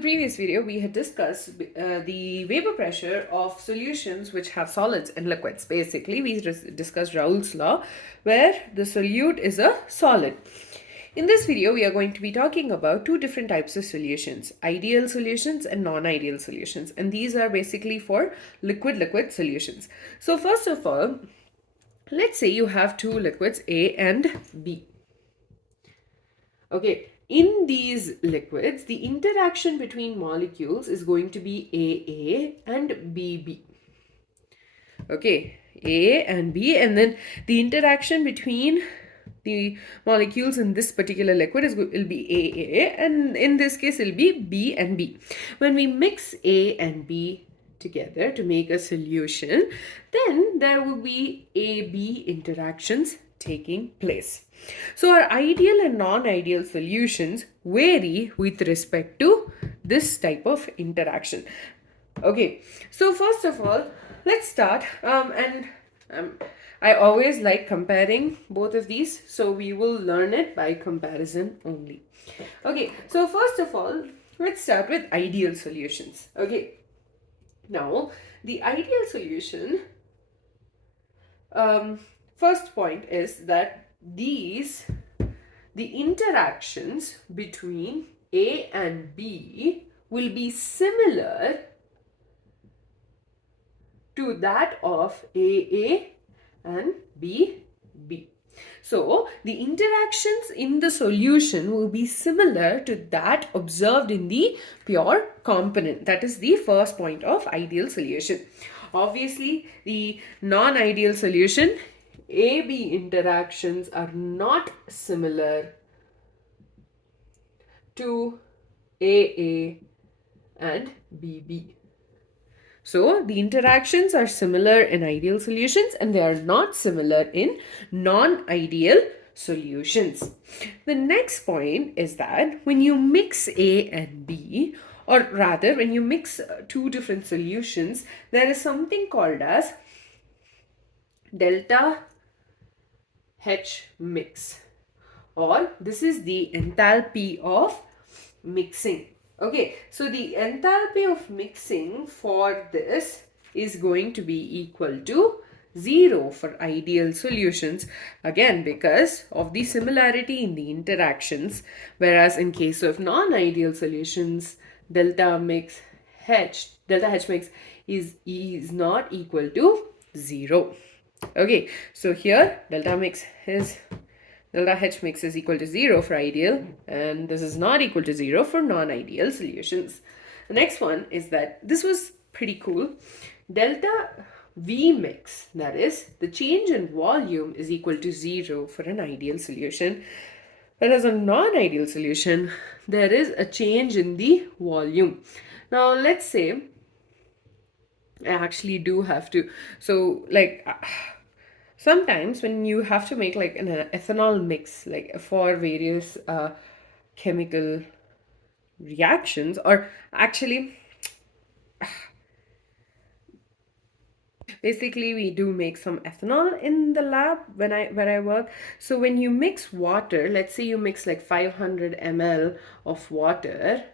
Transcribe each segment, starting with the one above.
Previous video we had discussed the vapor pressure of solutions which have solids and liquids. Basically we discussed Raoult's law where the solute is a solid. In this video we are going to be talking about two different types of solutions, ideal solutions and non-ideal solutions, and these are basically for liquid solutions. So first of all, let's say you have two liquids A and B. Okay, in these liquids, the interaction between molecules is going to be AA and BB. Okay, A and B, and then the interaction between the molecules in this particular liquid will be AA, and in this case it will be B and B. When we mix A and B together to make a solution, then there will be AB interactions taking place. So our ideal and non-ideal solutions vary with respect to this type of interaction. Okay, so first of all, let's start I always like comparing both of these, so we will learn it by comparison only. Okay, so first of all, let's start with ideal solutions. Okay, now the ideal solution, first point is that the interactions between A and B will be similar to that of AA and BB. So the interactions in the solution will be similar to that observed in the pure component. That is the first point of ideal solution. Obviously, the non-ideal solution, AB interactions are not similar to AA and BB. So the interactions are similar in ideal solutions and they are not similar in non-ideal solutions. The next point is that when you mix A and B, or rather when you mix two different solutions, there is something called as delta H mix, or this is the enthalpy of mixing. Okay, so the enthalpy of mixing for this is going to be equal to 0 for ideal solutions, again because of the similarity in the interactions, whereas in case of non-ideal solutions, delta H mix is not equal to 0. Okay, so here delta H mix is equal to 0 for ideal, and this is not equal to 0 for non-ideal solutions. The next one is that this was pretty cool. Delta V mix, that is, the change in volume, is equal to 0 for an ideal solution. Whereas a non-ideal solution, there is a change in the volume. Now, let's say I actually do have to, so like sometimes when you have to make like an ethanol mix, like for various chemical reactions, or actually basically we do make some ethanol in the lab where I work. So when you mix water, let's say you mix like 500 ml of water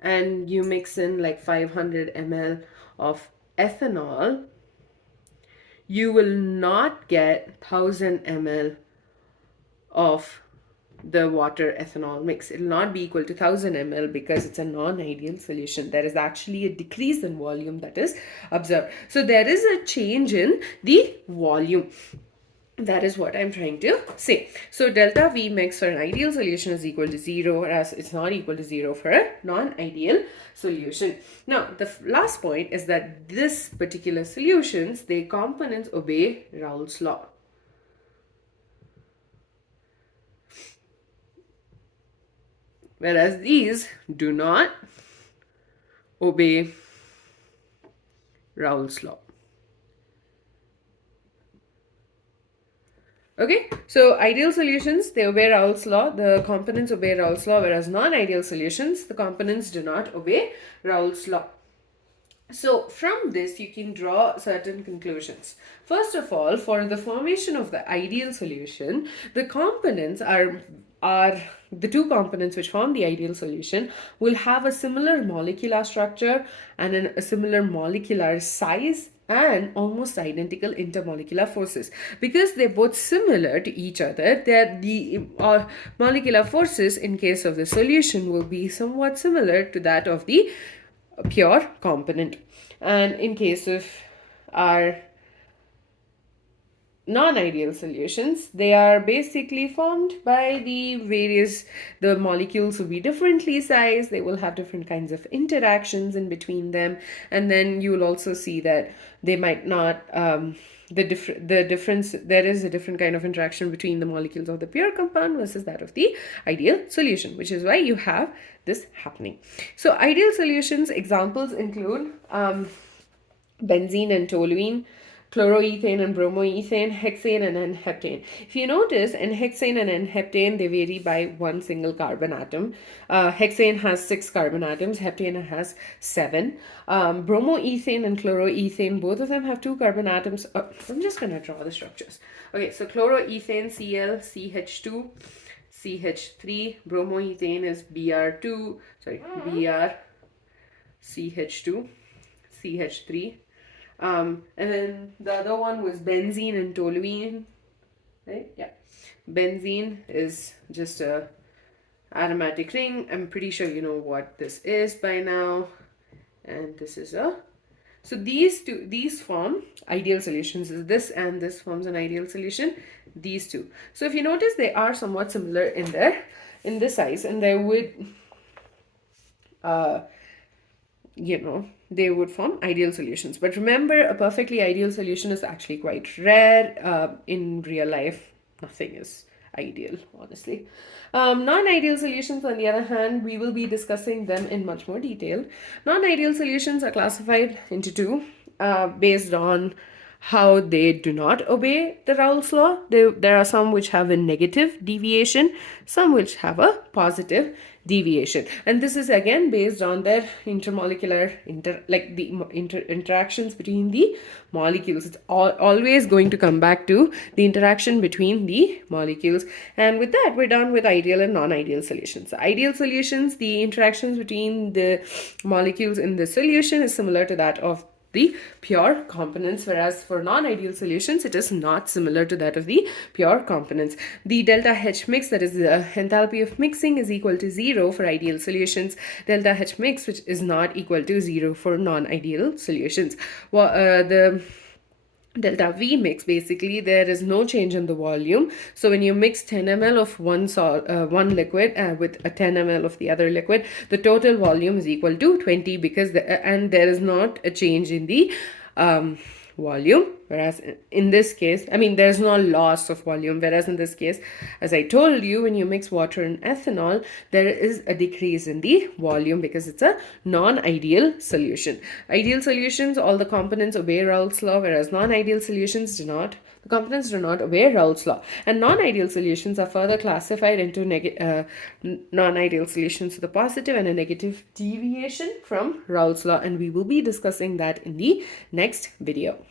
and you mix in like 500 ml of ethanol, you will not get 1000 ml of the water ethanol mix. It will not be equal to 1000 ml because it's a non-ideal solution. There is actually a decrease in volume that is observed. So there is a change in the volume. That is what I'm trying to say. So delta V mix for an ideal solution is equal to 0, whereas it's not equal to 0 for a non-ideal solution. Now, the last point is that this particular solutions, their components obey Raoult's law. Whereas these do not obey Raoult's law. Okay, so ideal solutions, they obey Raoult's law, the components obey Raoult's law, whereas non-ideal solutions, the components do not obey Raoult's law. So from this, you can draw certain conclusions. First of all, for the formation of the ideal solution, the components are the two components which form the ideal solution will have a similar molecular structure and a similar molecular size and almost identical intermolecular forces. Because they're both similar to each other, they're the molecular forces in case of the solution will be somewhat similar to that of the pure component. And in case of our non-ideal solutions, they are basically formed by the molecules will be differently sized, they will have different kinds of interactions in between them, and then you will also see that they might not the difference, there is a different kind of interaction between the molecules of the pure compound versus that of the ideal solution, which is why you have this happening. So ideal solutions examples include benzene and toluene, chloroethane and bromoethane, hexane and N-heptane. If you notice, N-hexane and N-heptane, they vary by one single carbon atom. Hexane has 6 carbon atoms, heptane has 7. Bromoethane and chloroethane, both of them have 2 carbon atoms. I'm just going to draw the structures. Okay, so chloroethane, Cl, CH2, CH3. Bromoethane is Br2, Br, CH2, CH3. And then the other one was benzene and toluene, right? Yeah. Benzene is just a aromatic ring. I'm pretty sure you know what this is by now. And this is so these form ideal solutions. This and this forms an ideal solution, these two. So if you notice, they are somewhat similar in this size, and they would they would form ideal solutions. But remember, a perfectly ideal solution is actually quite rare. In real life, nothing is ideal, honestly. Non-ideal solutions, on the other hand, we will be discussing them in much more detail. Non-ideal solutions are classified into two based on how they do not obey the Raoult's law. There are some which have a negative deviation, some which have a positive deviation, and this is again based on their intermolecular interactions between the molecules. It's always going to come back to the interaction between the molecules. And with that, we're done with ideal and non-ideal solutions. Ideal solutions, the interactions between the molecules in the solution is similar to that of the pure components, whereas for non-ideal solutions it is not similar to that of the pure components. The delta H mix, that is the enthalpy of mixing, is equal to 0 for ideal solutions. Delta H mix, which is not equal to 0 for non-ideal solutions. The delta V mix, basically there is no change in the volume. So when you mix 10 ml of one liquid with a 10 ml of the other liquid, the total volume is equal to 20 because and there is not a change in the volume, whereas in this case, there's no loss of volume, whereas in this case, as I told you, when you mix water and ethanol, there is a decrease in the volume because it's a non-ideal solution. Ideal solutions, all the components obey Raoult's law, whereas non-ideal solutions do not. The components do not obey Raoult's law. And non-ideal solutions are further classified into non-ideal solutions with a positive and a negative deviation from Raoult's law, and we will be discussing that in the next video.